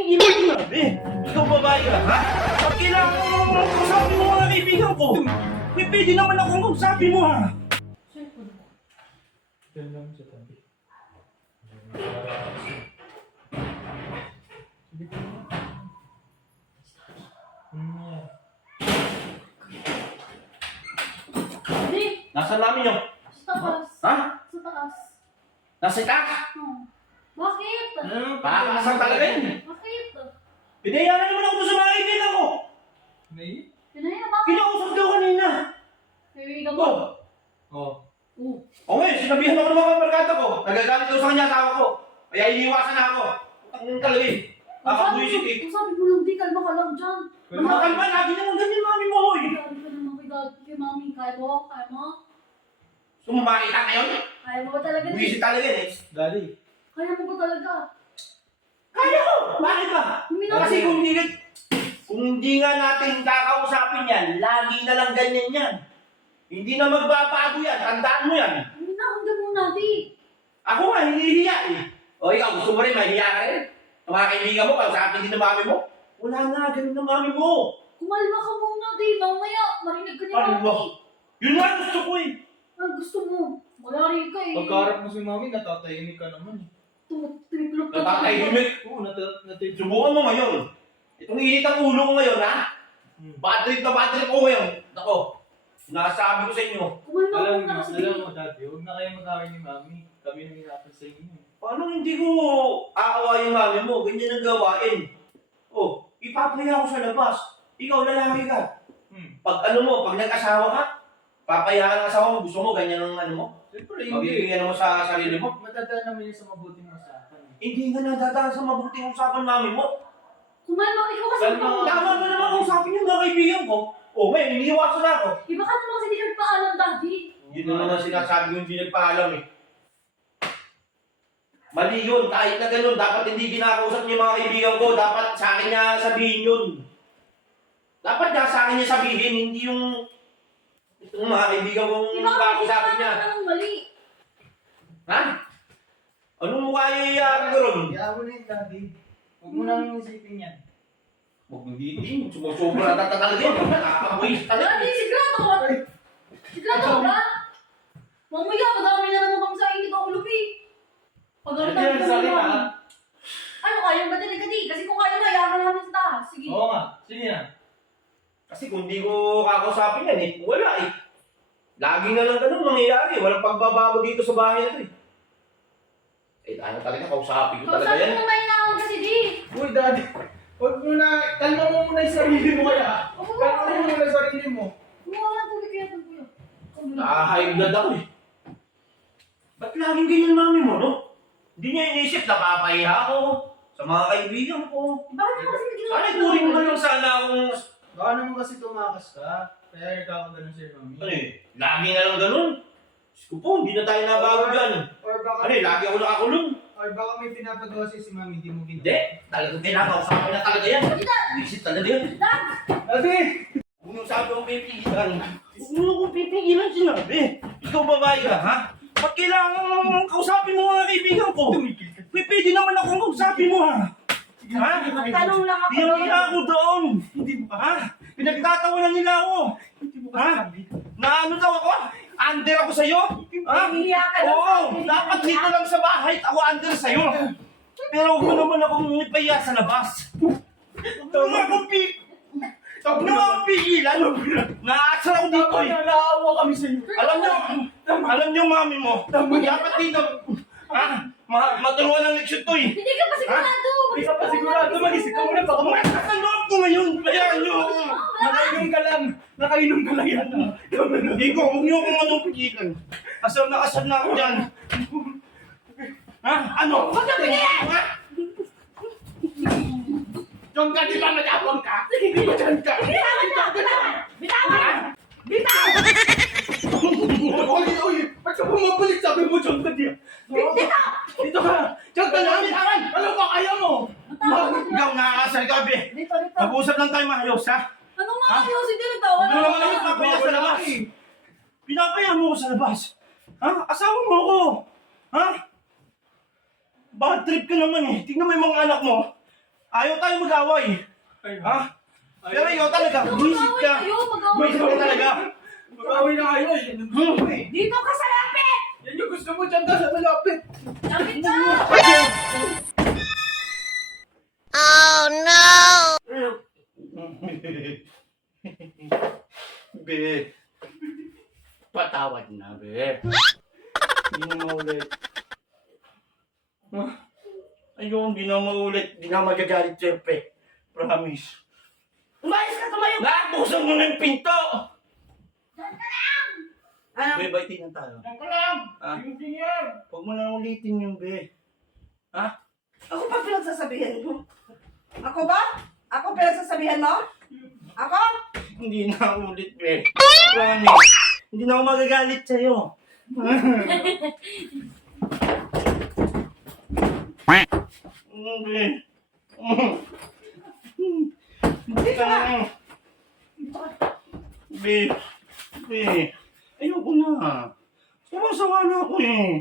pipigilan ko na, Ikaw babae ka, ha? Pag kailangan mo magsabi mo mga kaibigan ko, pwede naman akong magsabi mo, ha? Diyan lang sa tabi. Hindi. Nasaan namin yun? Sa taas. Ha? Sa taas. Nasa itaas? Bakit? Pakakasan talaga yun. Bakit? Pinayaran naman ako doon sa mga kaibigan ko. May? Pinaya, bakit? Kinausap daw kanina. Kaibigan mo? Oh. Oo. O ngayon, sinabihan ako ng mga barkada ko. Nagagalit daw sa kanya asawa ko. Kaya iniwasan na ako. Ang talaga eh. Nakakabuisit eh. Kung sabi mo lang, di, kalma ka lang dyan. Kalma, lagi naman ganyan mami mo, hoy. Sabi ka naman kay dad, kay mami, kaya mo? Kaya mo? Sumamakita ngayon. Kaya mo ba talaga? Buisit talaga eh. Daddy. Kaya mo ba talaga? Kaya ko! Bakit ba? Huminahon. Kasi kung hindi nga natin kakausapin yan, lagi na lang ganyan yan. Hindi na magbabago yan. Tandaan mo yan. Huminahon ka muna, di. Ako nga, hinihiya eh. O ikaw, gusto mo rin, mahihiya ka rin. Ang mga kaibigan mo, kausapin din ng mami mo. Wala na, ganun ng mami mo. Kumalma ka muna, di. Mamaya, marinig ka ni Ano mami. ba? Yun nga gusto ko eh. Ang gusto mo. Wala rin ka eh. Pagkaharap mo si mami, natatahimik ka naman. Triplok ka. Natatahimik. Oo, natatahimik. Subukan mo ngayon. Itong init ang ulo ko ngayon, ha? Bad trip na bad trip ko ngayon. Nako, nasabi ko sa inyo. Kumalma ka Alam muna mo, kasi. alam mo, daddy, huwag na kayo mag-away ni mami. Kami nang hinapin sa inyo. Paano hindi ko aawayin mami mo? Ganyan ang gawain. Oh, ipapaya ko sa labas. Ikaw lalaki ka. Pag ano mo, pag nag-asawa ka, papayaan ang asawa mo, gusto mo, ganyan ang ano mo? Siyempre, Magiging ano mo sa sarili mo? Matadaan naman yun sa mabuting usapan. Hindi ka nadadaan sa mabuting usapan mami mo. Kumalma, ikaw kasi. Kalma. Tama na naman usapin yung mga kaibigan ko. Oh, may iniiwasan na ako. Iba ka naman kasi di nagpaalam, daddy. Yun na naman sinasabi ko hindi nagpaalam eh. Mali yun, kahit na ganun, dapat hindi kinakausap niya yung mga kaibigan ko, dapat sa akin niya sabihin yun. Dapat niya sa akin niya sabihin, hindi yung itong mga kaibigan kong Iba ka kakausapin niya. naman mali. Ha? Anong mukha yung gano'n? Kaya mo na yun, daddy. Huwag mo nang isipin yan. Huwag hindi, sumusobra na talaga yun. Nakakabuhis talaga. Daddy, sigurado ka ba? Sigurado ka ba? Mamaya, madami na naman kami sa init ang ulo, eh. Pagalitan Hindi, ka sorry, naman. ha? Ano kaya ba talaga, di? Kasi kung kaya mo, ayakan namin sa taas. Sige. Oo nga, sige na. Kasi kung di ko kakausapin yan eh, wala eh. Lagi na lang ganun nangyayari. Walang pagbabago dito sa bahay na to eh. Eh, ano talaga, kausapin ko talaga Kausapin yan. mo may naon kasi, di. Uy, daddy. Huwag mo na, kalma mo muna yung sarili mo kaya. Oo. Kalma mo muna yung sarili mo. Kumuha ng tubig kaya doon, kuya. High blood ako eh. Ba't laging ganyan mami mo, no? Hindi niya inisip na papahiya ako sa mga kaibigan ko. Bakit mo kasi hindi Sana turing mo na lang sana akong... Baka naman kasi tumakas ka. Kaya nagkakaganon sa'yo, mami. Ano eh, lagi na lang ganun. Diyos ko po, hindi na tayo nabago dyan. Or baka, Ano eh, lagi ako nakakulong. or baka may pinapagawa sa'yo si mami, hindi mo ginawa. Hindi, talagang kinakausapin na talaga yan. Inisip talaga yan. Dad! Daddy! Kung yung sabi kong pipigilan, huwag mo kong pipigilan sinabi. Ikaw babae ka, ha? Ba't kailangan kausapin mo mga kaibigan ko? Pwede naman akong kausapin mo, ha? Ha? Magtanong lang ako. Hindi nila ako doon. Hindi mo ha? Pinagtatawanan nila ako. Ha? Naano daw ako? Under ako sa'yo? Ha? Nahihiya ka daw. Oo, dapat dito lang sa bahay ako under sa'yo. Pero huwag mo naman akong ipahiya sa labas. Huwag mo akong Huwag mo akong pigilan. Naasar ako dito eh. Naawa kami sa'yo. Alam niyo mami mo, dapat dito, ha? Matulungan ng leksyon to eh. Hindi ka pa sigurado. Hindi ka pa sigurado, mag-isip ka muna, baka Kumakas ang loob ko ngayon, bayaan niyo. nakainom ka lang. Nakainom ka lang yan. Hindi ko, huwag niyo akong anong pigilan. Asal na ako dyan. Ha? Ano? Huwag ka pigilan! Ha? Diyan ka, di ba matapang ka? Diyan ka. Bitawan na! Bitawan! Bitawan! Bitawan! Uy, ba't ka bumabalik? Sabi mo, diyan ka diyan. Dito! Dito ka. Diyan ka na. Bitawan! Ano ba kaya mo? Ikaw nakakasal ka, be. Dito, dito. Mag-usap lang tayo maayos, ha? Anong maayos? Hindi nagtawa Ano naman ang pinapaya sa labas? Pinapaya mo ko sa labas. Ha? Asawa mo ko. Ha? Bad trip ka naman eh. Tingnan mo yung mga anak mo. Ayaw tayo mag-away. Ha? Pero ikaw talaga, buwisit ka. Buwisit ka talaga. Mag-away na kayo eh. Yan ang gusto mo eh. Dito ka sa lapit! Yan yung gusto mo dyan sa malapit. Lapit ka! Be, patawad na, be. Hindi na maulit. Ayun, hindi na maulit. Hindi na magagalit, siyempre. Promise. Umayos ka, tumayo ka! Buksan mo na yung pinto! Ano? Be, baitin na tayo. Yan ka lang. Ah. Yung yan. Huwag mo na ulitin yung be. Ha? Ako ba pinagsasabihan mo? Ako ba? Ako pinagsasabihan mo? Ako? Hindi na ulit, be. Promise. Hindi na ako magagalit sa'yo. Be. Hindi ka na. Be. Be. Ayoko na. Sawa-sawa na ako eh.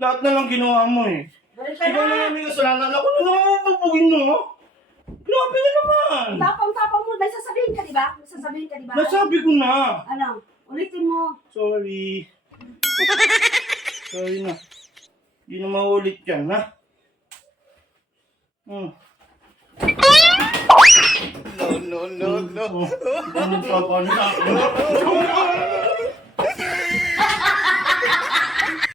Lahat na lang ginawa mo eh. Balik ka Ikaw na na! nga may kasalanan. Ako na naman mabubugin mo. Grabe ka naman. Tapang-tapang mo. May sasabihin ka, di ba? May sasabihin ka, di ba? Nasabi ko na. Ano? Ulitin mo. Sorry. Sorry na. Hindi na maulit yan, ha? No. Ano pa pa